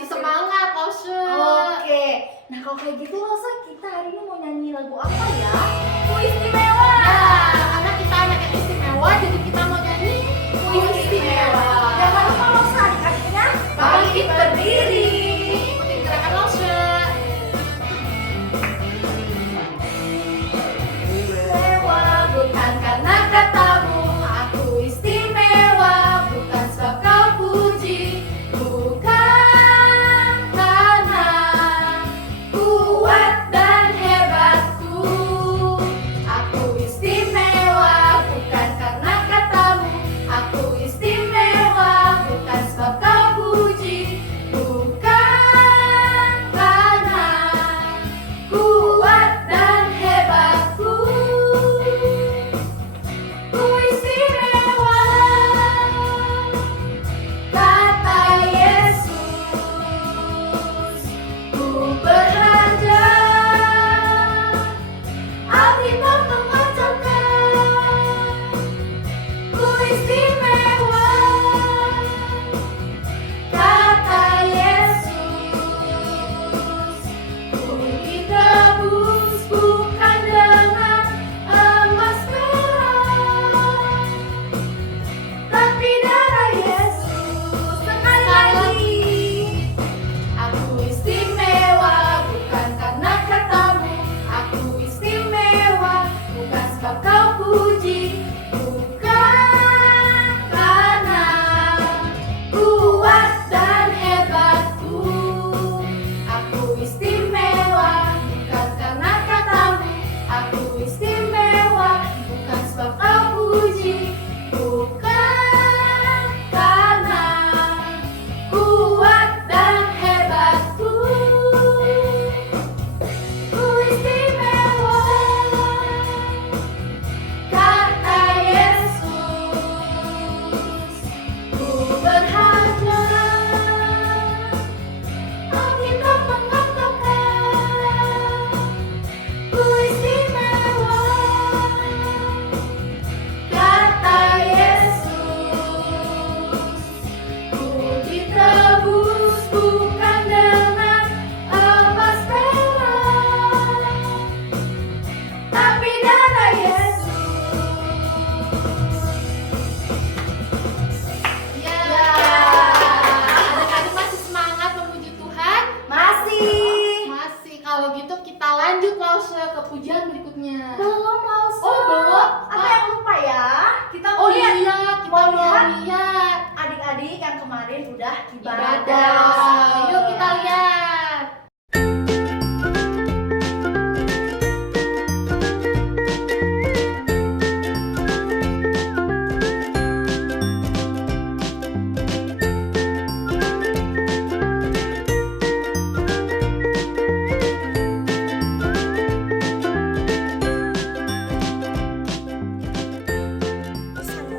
Masih semangat, Lause. Oke, nah kalau kayak gitu Lause, kita hari ini mau nyanyi lagu apa ya? Istimewa. Ya, karena kita anak yang istimewa, jadi kita mau nyanyi istimewa. Jangan lupa Lause adik-adiknya Bangkit berdiri. Ikutin gerakan Lause. Istimewa bukan karena katamu, aku istimewa bukan sebab kau puji, bukan karena kuat dan hebatku. Aku istimewa bukan karena katamu, aku istimewa bukan sebab kau puji, bukan karena kuat dan hebatku. Ku istimewa, kata Yesus. Ku berharga, Alkitab mengatakan. Ku istimewa, kata Yesus. Ku ditebus bukan dengan emas perak, tapi darah Yesus. Sekali lagi, aku istimewa bukan karena katamu, aku istimewa bukan sebab kau puji, bukan karena kuat dan hebatku. Aku istimewa bukan karena katamu, aku istimewa bukan sebab kau puji, bukan karena kuat dan hebatku. Ku istimewa, kata Yesus. Ku berharga, Alkitab mengatakan. Ku istimewa, kata Yesus. Ku ditebus bukan dengan emas perak, tapi darah Yesus. Ya, adik-adik masih semangat memuji Tuhan? Masih. Masih. Kalau gitu kita lanjut Lause ke pujian berikutnya. Belum Lause. Oh, belum? Apa yang lupa ya? Kita Oh mau lihat iya, kita Mau mau lihat? lihat adik-adik yang kemarin udah ibadah. ibadah. Yuk kita lihat.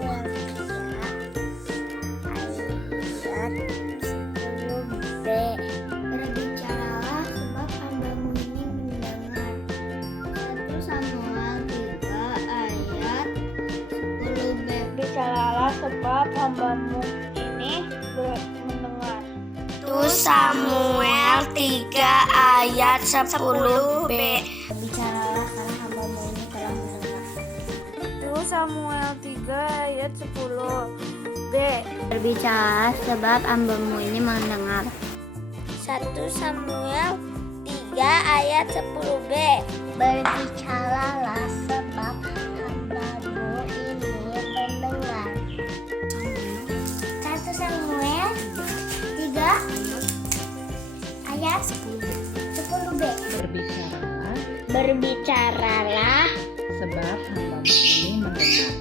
Samuel 3 ayat 10b. Berbicaralah sebab hambamu ini mendengar. 1 Samuel 3 ayat 10b. Bicaralah sebab hambamu ini mendengar. 1 Samuel 3 ayat 10b. Bicaralah karena hambamu ini telah mendengar. 1 Samuel 3 ayat 10b. Berbicaralah sebab hambamu ini mendengar. 1 Samuel 3 ayat 10b. Berbicaralah sebab hambamu ini mendengar. 1 Samuel 3 ayat 10b. Berbicaralah sebab hambamu ini mendengar.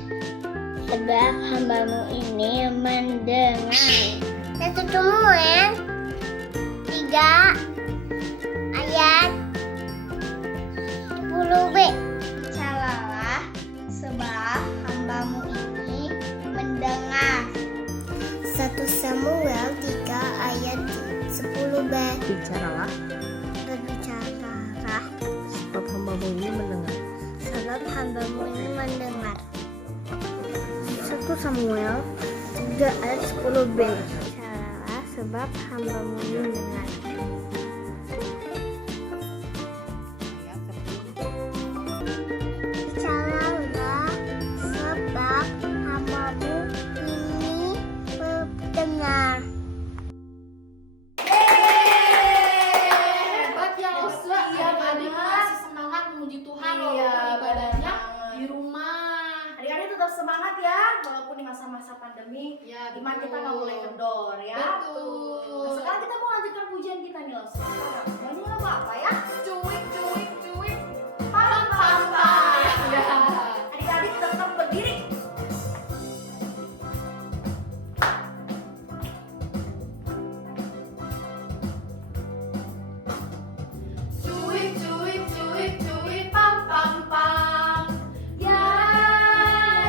sebab hambamu ini mendengar. 1 Samuel 3 ayat 10b. Bicaralah sebab hambamu ini mendengar. 1 Samuel 3 ayat 10b. Bicaralah Berbicaralah sebab hambamu ini mendengar. sebab hambamu ini mendengar. 1 Samuel 3 ayat 10b. Bicaralah sebab hambamu ini mendengar. Bicaralah sebab hambamu ini mendengar. Hebat ya Ustaz. Adik-adik masih semangat memuji Tuhan Iya, walaupun ibadahnya benar. di rumah. Adik-adik tetap semangat ya, walaupun di masa-masa pandemi, Ya, iman kita nggak betul. boleh kendor ya. Betul. Nah, sekarang kita mau lanjutkan pujian kita nih loh. Nyanyi lagu apa ya? Cuik, cuik, cuik. Pam pam pam. Ya. Adik-adik tetap berdiri. Cuik, cuik, cuik, cuik, pam, pam, pam. Ya,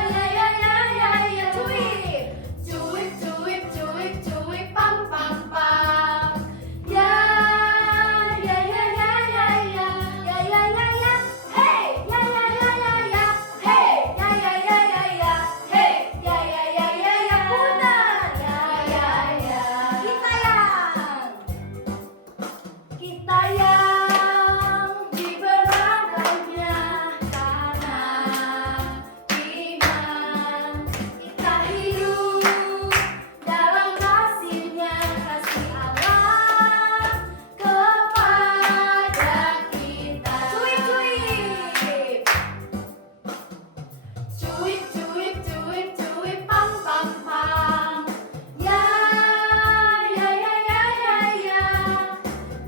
ya, ya, ya, ya, ya. Cuik. Cuik, cuik, cuik, cuik, pam, pam, pam. Ya, ya, ya, ya, ya, ya. Ya ya ya ya. Hey, ya ya ya ya ya. Hey, ya ya ya ya ya. Hey, ya ya ya ya ya. Punten. Ya ya ya. Kita yang dibenarkannya karena iman. Kita hidup dalam kasih-Nya, kasih Allah kepada kita. Cuip cuip. Cuik, cuik, cuik, cuik, pam, pam, pam. Ya, ya, ya, ya, ya, ya.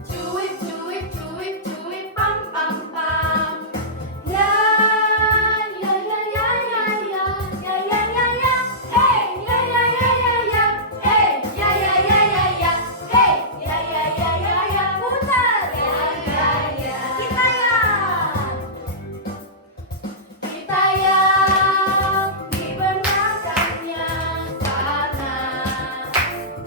Cuik, cuik, cuik, cuik, pam, pam, pam. Ya, ya, ya, ya, ya, ya. Ya ya ya ya. Hey, ya ya ya ya ya. Hey, ya ya ya ya ya. Hey, ya ya ya ya ya. Punten. Ya ya ya. Kita yang dibenarkannya karena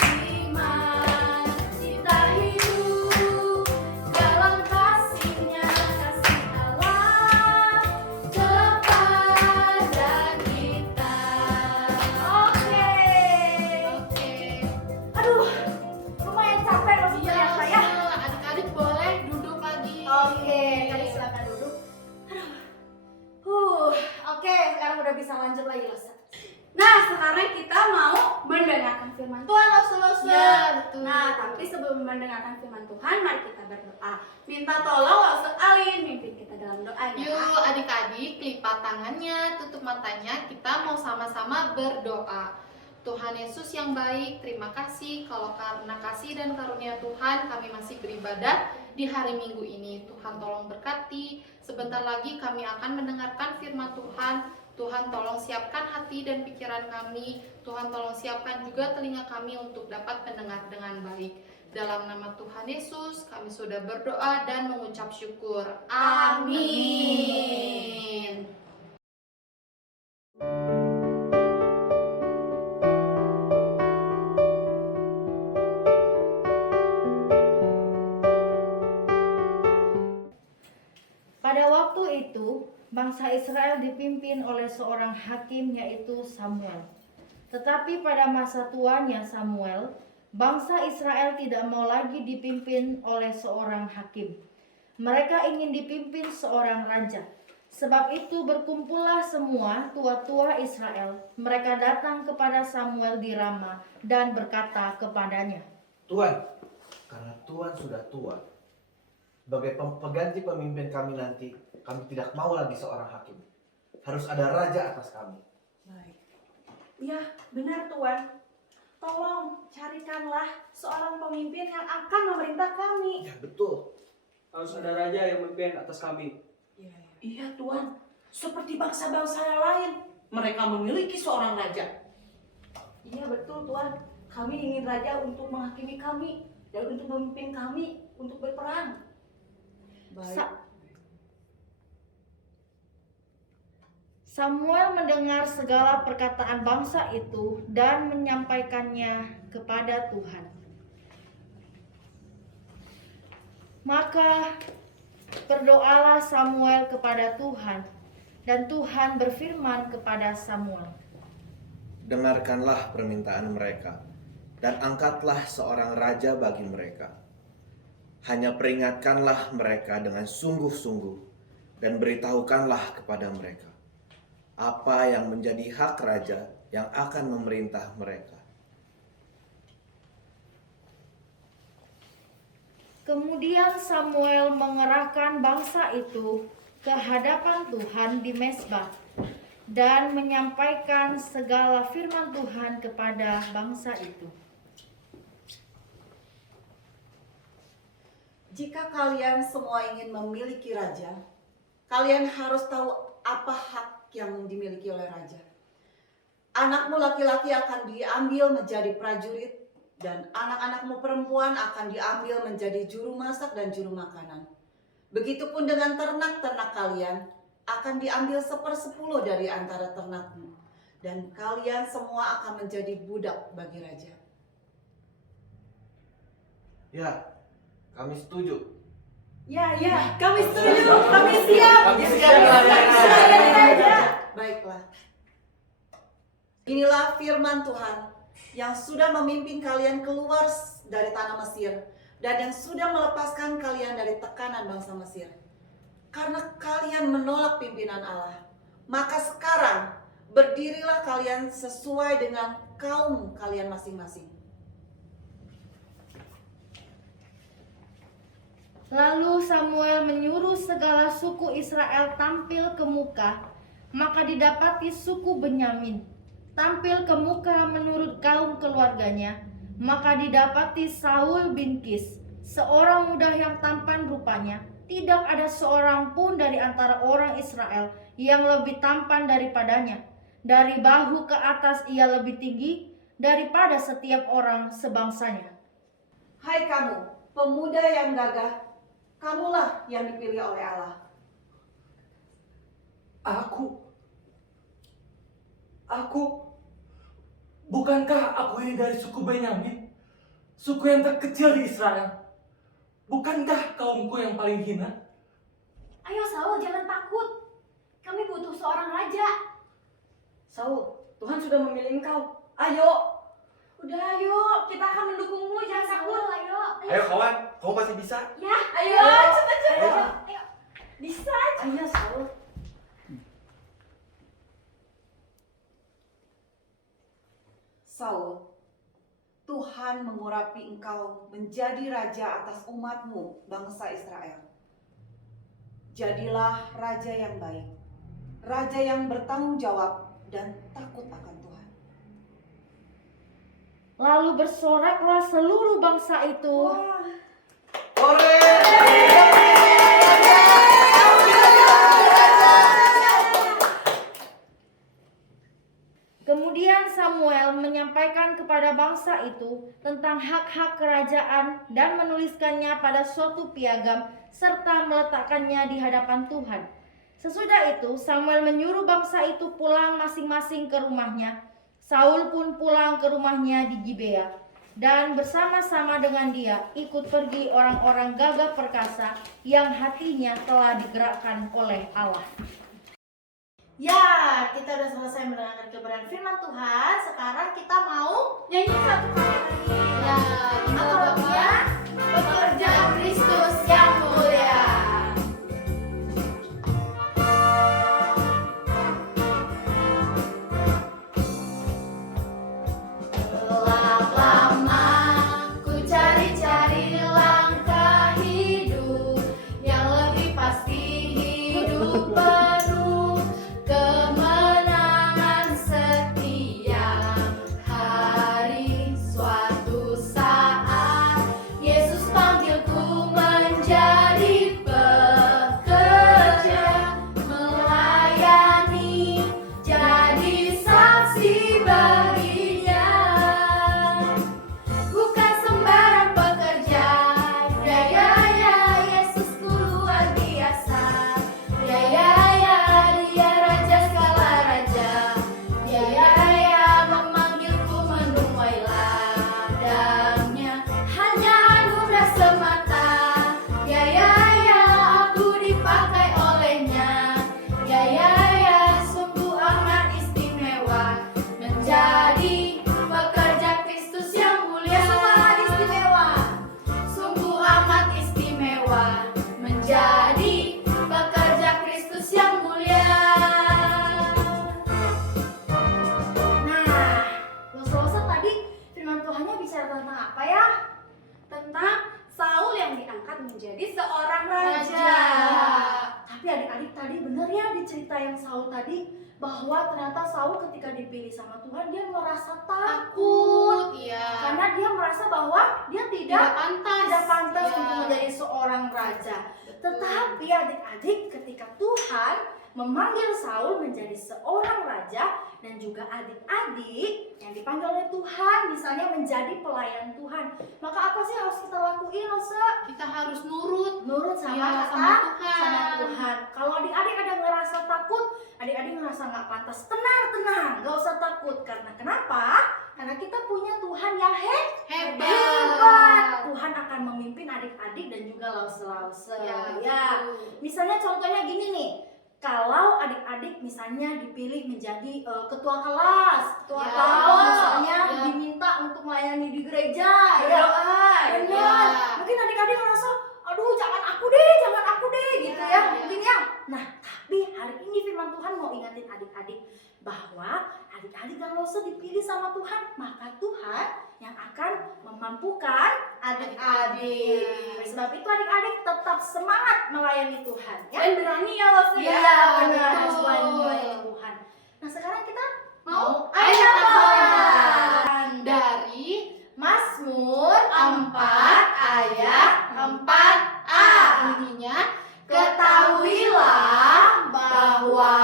iman. Kita hidup dalam kasih-Nya, kasih Allah kepada kita. Oke. Oke. Aduh, lumayan capek loh Iya, ternyata ya. adik-adik boleh duduk lagi. Oke, tadi silakan duduk. Aduh. Oke, sekarang udah bisa lanjut lagi loh. Nah, sekarang kita mau mendengarkan firman Tuhan loh, Ustaz. Ya, betul. Nah, tapi sebelum mendengarkan firman Tuhan, mari kita berdoa. Minta tolong Ustaz Alin mimpin kita dalam doanya. Yuk adik-adik lipat tangannya, tutup matanya, kita mau sama-sama berdoa. Tuhan Yesus yang baik, terima kasih kalau karena kasih dan karunia Tuhan kami masih beribadah di hari Minggu ini. Tuhan tolong berkati, sebentar lagi kami akan mendengarkan firman Tuhan. Tuhan tolong siapkan hati dan pikiran kami. Tuhan tolong siapkan juga telinga kami untuk dapat mendengar dengan baik. Dalam nama Tuhan Yesus kami sudah berdoa dan mengucap syukur. Amin. Pada waktu itu, bangsa Israel dipimpin oleh seorang hakim yaitu Samuel. Tetapi pada masa tuanya Samuel, bangsa Israel tidak mau lagi dipimpin oleh seorang hakim. Mereka ingin dipimpin seorang raja. Sebab itu berkumpullah semua tua-tua Israel. Mereka datang kepada Samuel di Rama dan berkata kepadanya, Tuan, karena Tuan sudah tua, sebagai pengganti pemimpin kami nanti, kami tidak mau lagi seorang hakim. Harus ada raja atas kami. Baik. Ya, benar Tuan. Tolong carikanlah seorang pemimpin yang akan memerintah kami. Ya betul. Harus ada raja yang memimpin atas kami. Iya Tuan, seperti bangsa-bangsa yang lain, mereka memiliki seorang raja. Iya betul Tuan, kami ingin raja untuk menghakimi kami dan untuk memimpin kami untuk berperang. Baik. Samuel mendengar segala perkataan bangsa itu dan menyampaikannya kepada Tuhan. Maka berdoalah Samuel kepada Tuhan, dan Tuhan berfirman kepada Samuel, Dengarkanlah permintaan mereka. dan angkatlah seorang raja bagi mereka. Hanya peringatkanlah mereka dengan sungguh-sungguh dan beritahukanlah kepada mereka apa yang menjadi hak raja yang akan memerintah mereka. Kemudian Samuel mengerahkan bangsa itu ke hadapan Tuhan di Mezbah dan menyampaikan segala firman Tuhan kepada bangsa itu. Jika kalian semua ingin memiliki raja, kalian harus tahu apa hak yang dimiliki oleh raja. Anakmu laki-laki akan diambil menjadi prajurit, dan anak-anakmu perempuan akan diambil menjadi juru masak dan juru makanan. Begitupun dengan ternak-ternak kalian akan diambil 1/10 dari antara ternakmu, dan kalian semua akan menjadi budak bagi raja. Ya, kami setuju. Ya, kami setuju, kami siap. Kami siap. Baiklah. Inilah firman Tuhan yang sudah memimpin kalian keluar dari tanah Mesir dan yang sudah melepaskan kalian dari tekanan bangsa Mesir. Karena kalian menolak pimpinan Allah, maka sekarang berdirilah kalian sesuai dengan kaum kalian masing-masing. Lalu Samuel menyuruh segala suku Israel tampil ke muka, maka didapati suku Benyamin tampil ke muka menurut kaum keluarganya, maka didapati Saul bin Kis, seorang muda yang tampan rupanya. Tidak ada seorang pun dari antara orang Israel yang lebih tampan daripadanya. Dari bahu ke atas ia lebih tinggi daripada setiap orang sebangsanya. Hai kamu, pemuda yang gagah, kamulah yang dipilih oleh Allah. Aku, bukankah aku ini dari suku Benyamin, suku yang terkecil di Israel? Bukankah kaumku yang paling hina? Ayo Saul, jangan takut. Kami butuh seorang raja. Saul, Tuhan sudah memilih engkau. Ayo. Udah ayo, kita akan mendukungmu, jangan takut. Ayo kawan, kamu pasti bisa. Ya, ayo, cepat. Ayo. Bisa. Ayo Saul. Saul, Tuhan mengurapi engkau menjadi raja atas umatmu, bangsa Israel. Jadilah raja yang baik, raja yang bertanggung jawab dan takut akan Tuhan. Lalu bersoraklah seluruh bangsa itu. Kemudian Samuel menyampaikan kepada bangsa itu tentang hak-hak kerajaan dan menuliskannya pada suatu piagam serta meletakkannya di hadapan Tuhan. Sesudah itu Samuel menyuruh bangsa itu pulang masing-masing ke rumahnya. Saul pun pulang ke rumahnya di Gibea, dan bersama-sama dengan dia ikut pergi orang-orang gagah perkasa yang hatinya telah digerakkan oleh Allah. Ya, kita udah selesai mendengarkan kebenaran firman Tuhan. Sekarang kita mau nyanyi satu kali lagi. Ya, apa lagunya? Pekerjaan Kristus yang mulia. Telah lama ku cari-cari langkah hidup yang lebih pasti, hidup penuh kemenangan setiap hari. Suatu saat bener ya di cerita yang Saul tadi, bahwa ternyata Saul ketika dipilih sama Tuhan dia merasa takut. Iya. Karena dia merasa bahwa dia tidak pantas Iya. untuk menjadi seorang raja. Tetapi adik-adik, ketika Tuhan memanggil Saul menjadi seorang raja, dan juga adik-adik yang dipanggil oleh Tuhan misalnya menjadi pelayan Tuhan, maka apa sih harus kita lakuin, Rosa? Kita harus nurut Sama ya, kata sama Tuhan. sama Tuhan. Kalau adik-adik ada ngerasa takut, adik-adik ngerasa nggak pantas, tenang, nggak usah takut. Karena kenapa? Karena kita punya Tuhan yang hebat. Tuhan akan memimpin adik-adik dan juga lause-lause. Ya. betul. Misalnya contohnya gini nih. Kalau adik-adik misalnya dipilih menjadi ketua kelas, ketua Ya. kelompok misalnya Ya. diminta untuk melayani di gereja, ya. Benar. Ya. Mungkin adik-adik ngerasa, aduh jangan aku deh, gitu ya. Ya. Mungkin ya. Nah, tapi hari ini firman Tuhan mau ingatin adik-adik bahwa adik-adik gak usah dipilih sama Tuhan, maka Tuhan yang akan memampukan adik-adik. Oleh sebab itu adik-adik tetap semangat melayani Tuhan, ya. Dan berani ya lo sih. Iya, benar, harus berani melayani Tuhan. Nah, sekarang kita mau ayat hafalan dari Mazmur 4 ayat 4a. bunyinya, Ketahuilah bahwa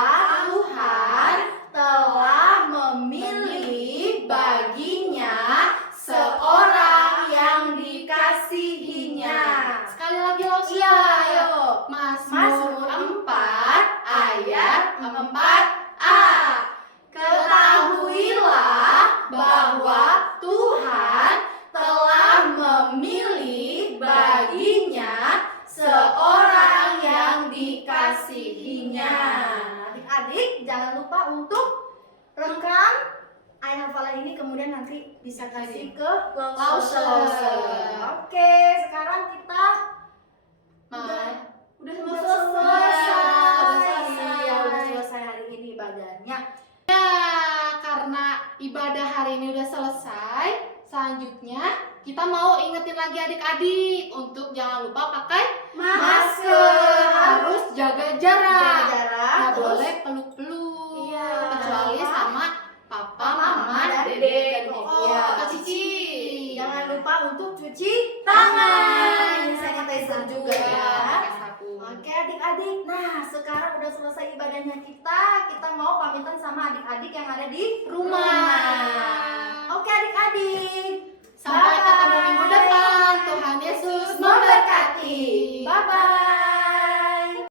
Tuhan telah memilih baginya seorang yang dikasihinya. sekali lagi Lausa. Iya, ayo. Mazmur 4 ayat 4a. Ketahuilah bahwa Tuhan telah memilih baginya seorang yang dikasihinya. Adik-adik jangan lupa untuk rekam ayat hafalan ini, kemudian nanti bisa kasih ke lause. Oke, sekarang kita udah selesai hari ini ibadahnya. Ya, karena ibadah hari ini udah selesai, selanjutnya kita mau ingetin lagi adik-adik untuk jangan lupa pakai masker, harus jaga jarak, nggak terus boleh peluk-peluk, Iya. kecuali Apa? sama papa, Mama, mama, Dede, dedek, dan Koko, koko, iya. atau cici. Jangan lupa untuk cuci tangan. Ini sanitizer juga ya. Pakai sabun. Oke adik-adik, nah sekarang udah selesai ibadahnya kita mau pamitan sama adik-adik yang ada di Rumah. Oke adik-adik,